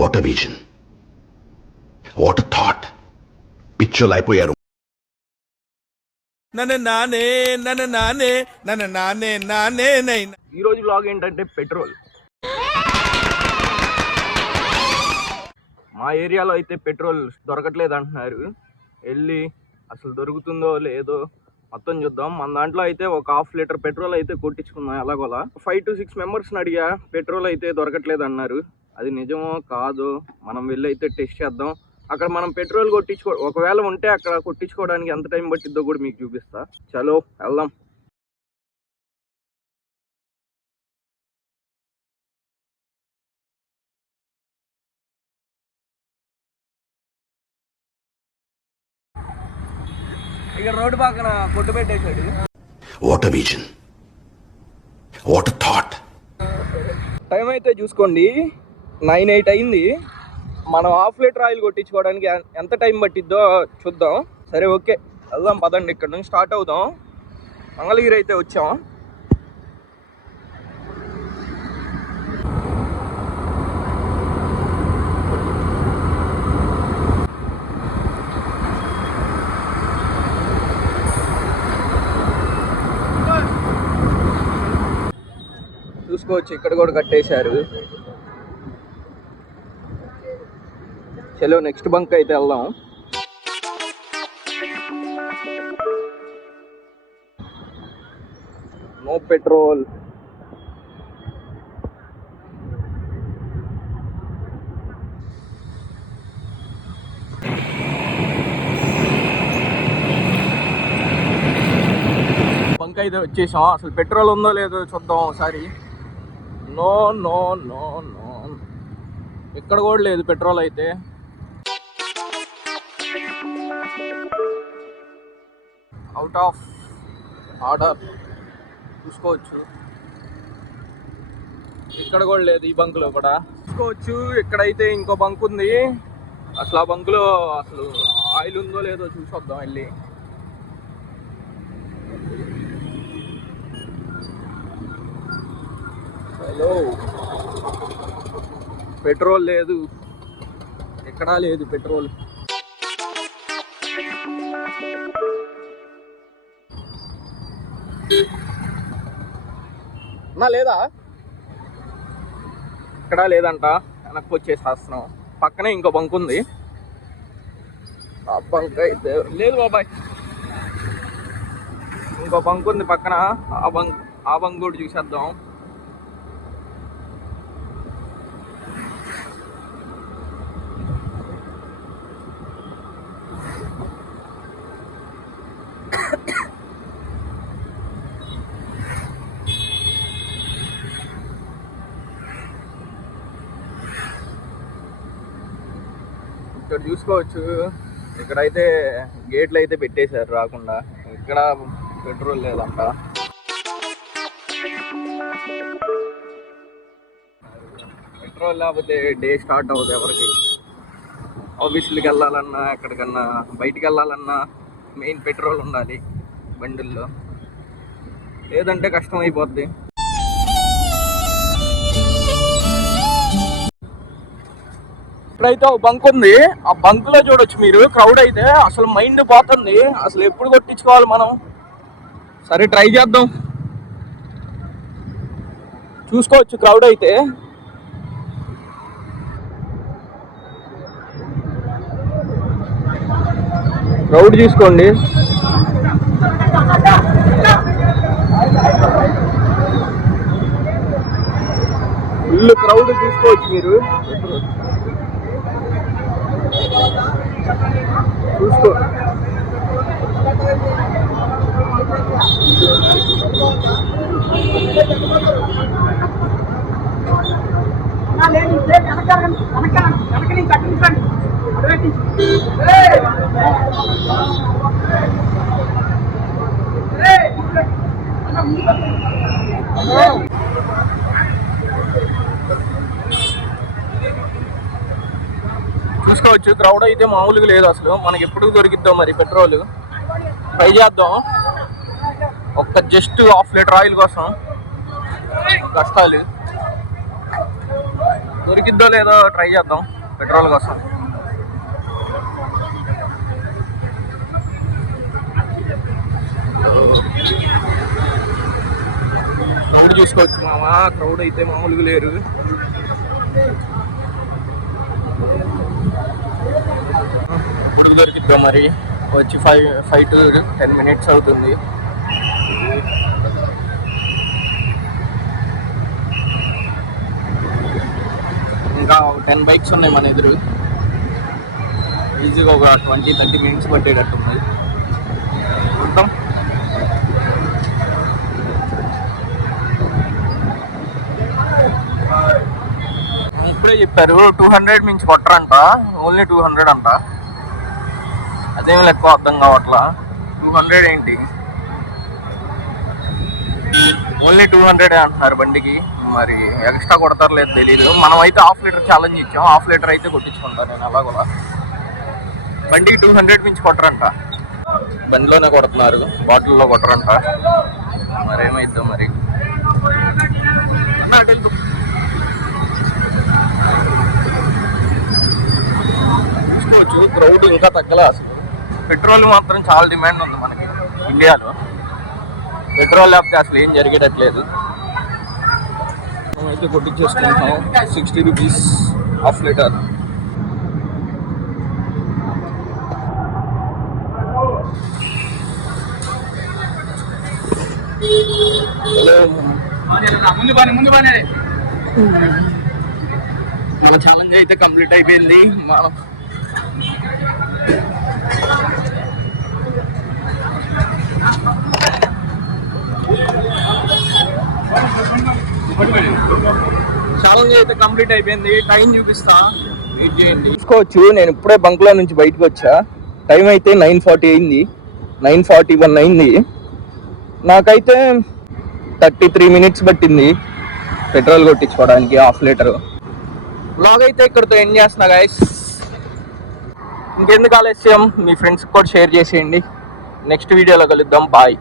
What a vision, what a thought. పిచ్చోలు అయిపోయారు. ఈరోజు బ్లాగ్ ఏంటంటే పెట్రోల్. మా ఏరియాలో అయితే పెట్రోల్ దొరకట్లేదు అంటున్నారు. వెళ్ళి అసలు దొరుకుతుందో లేదో మొత్తం చూద్దాం. మన దాంట్లో అయితే ఒక 1/2 లీటర్ పెట్రోల్ అయితే కొట్టించుకున్నాం ఎలాగోలా. 5 to 6 మెంబర్స్ని అడిగా, పెట్రోల్ అయితే దొరకట్లేదు అన్నారు. అది నిజమో కాదో మనం వెళ్ళి అయితే టెస్ట్ చేద్దాం. అక్కడ మనం పెట్రోల్ ఒకవేళ ఉంటే అక్కడ కొట్టించుకోవడానికి ఎంత టైం పట్టిద్దో కూడా మీకు చూపిస్తా. చలో వెళ్దాం. ఇక్కడ రోడ్డు పక్కన కొట్టు పెట్టేశాడు. What a vision, what a thought. Time అయితే చూసుకోండి 9-8 అయింది. మనం 1/2 లీటర్ ఆయిల్ కొట్టించుకోవడానికి ఎంత టైం పట్టిద్దో చూద్దాం. సరే ఓకే వెళ్దాం పదండి. ఇక్కడ నుంచి స్టార్ట్ అవుదాం. మంగళగిరి అయితే వచ్చాం. చూసుకోవచ్చు ఇక్కడ కూడా కట్టేశారు. చలో నెక్స్ట్ బంక్ అయితే వెళ్దాం. No petrol. బంక్ అయితే వచ్చేసాం. అసలు పెట్రోల్ ఉందో లేదో చూద్దాం ఒకసారి. నో నో నో నో, ఇక్కడ కూడా లేదు పెట్రోల్ అయితే. Out of order. చూసుకోవచ్చు ఇక్కడ కూడా లేదు. ఈ బంకులో కూడా చూసుకోవచ్చు. ఇక్కడైతే ఇంకో బంక్ ఉంది. అసలు ఆ బంకులో అసలు ఆయిల్ ఉందో లేదో చూసొద్దాం వెళ్ళి. హలో, పెట్రోల్ లేదు, ఎక్కడా లేదు పెట్రోల్. నా లేదా, ఎక్కడా లేదంట. వెనక్కి వచ్చేసేస్తున్నాం. పక్కనే ఇంకో బంక్ ఉంది. ఆ బంక్ అయితే లేదు బాబాయ్. ఇంకో బంక్ ఉంది పక్కన. ఆ బంక్ కూడా చూసేద్దాం. ఇక్కడ చూసుకోవచ్చు. ఇక్కడైతే గేట్లు అయితే పెట్టేశారు రాకుండా. ఇక్కడ పెట్రోల్ లేదంట. పెట్రోల్ లేకపోతే డే స్టార్ట్ అవ్వదు ఎవరికి. ఆఫీసులకి వెళ్ళాలన్నా, ఎక్కడికన్నా బయటికి వెళ్ళాలన్నా మెయిన్ పెట్రోల్ ఉండాలి బండిల్లో, లేదంటే కష్టం అయిపోద్ది. ఇక్కడైతే ఒక బంక్ ఉంది. ఆ బంక్ లో చూడొచ్చు మీరు. క్రౌడ్ అయితే అసలు మైండ్ పోతుంది. అసలు ఎప్పుడు కొట్టించుకోవాలి మనం. సరే ట్రై చేద్దాం. చూసుకోవచ్చు క్రౌడ్ అయితే. క్రౌడ్ చూసుకోండి. ఫుల్ క్రౌడ్ చూసుకోవచ్చు మీరు. చూసుకో చూసుకోవచ్చు క్రౌడ్ అయితే మామూలుగా లేదు అసలు. మనకి ఎప్పుడు దొరికిద్దాం మరి పెట్రోల్. ట్రై చేద్దాం. ఒక్క జస్ట్ 1/2 లీటర్ ఆయిల్ కోసం కష్టాలు. దొరికిద్దో లేదో ట్రై చేద్దాం పెట్రోల్ కోసం. క్రౌడ్ చూసుకోవచ్చు మామా, క్రౌడ్ అయితే మామూలుగా లేరు. ఇప్పుడు దొరికిద్దాం మరి, వచ్చి 5 to 10 minutes అవుతుంది. ఇంకా 10 బైక్స్ ఉన్నాయి మన ఎదురు. ఈజీగా ఒక 20-30 minutes పట్టేటట్టుంది. మొత్తం ఇప్పుడే చెప్పారు 200 మించి కొట్టరంట, ఓన్లీ 200 అంట. అదేమి ఎక్కువ అర్థం కావట్లా. 200 ఏంటి, ఓన్లీ 200 అంటున్నారు బండికి. మరి ఎక్స్ట్రా కొడతారు లేదు తెలీదు. మనం అయితే హాఫ్ లీటర్ ఛాలెంజ్ ఇచ్చాం, హాఫ్ లీటర్ అయితే కొట్టించుకుంటాను నేను. అలా కూడా బండికి 200 మించి కొట్టరంట. బండిలోనే కొడుతున్నారు, బాటిల్లో కొట్టరంట. మరేమైద్దాం మరి. చూసుకోవచ్చు క్రౌడ్ ఇంకా తగ్గలే అసలు. పెట్రోల్ మాత్రం చాలా డిమాండ్ ఉంది మనకి ఇండియాలో. పెట్రోల్ లేకపోతే అసలు ఏం జరిగేటట్లేదు. మేమైతే కొట్టించేసుకుంటాం 60 రూపీస్ హాఫ్ లీటర్. మన ఛాలెంజ్ అయితే కంప్లీట్ అయిపోయింది. మనం ఛాలెంజ్ అయితే కంప్లీట్ అయిపోయింది. టైం చూపిస్తా, వెయిట్ చేయండి. చూసుకోవచ్చు నేను ఇప్పుడే బంక్ లో నుంచి బయటకు వచ్చా. టైం అయితే 9:40 అయింది, 9:41 అయింది. నాకైతే 33 minutes పట్టింది పెట్రోల్ కొట్టించుకోవడానికి హాఫ్ లీటర్. బ్లాగ్ అయితే ఇక్కడితో ఎండ్ చేస్తున్నా గైస్. ఇంకెందుకు ఆలస్యం, మీ ఫ్రెండ్స్కి కూడా షేర్ చేసేయండి. నెక్స్ట్ వీడియోలో కలుద్దాం, బాయ్.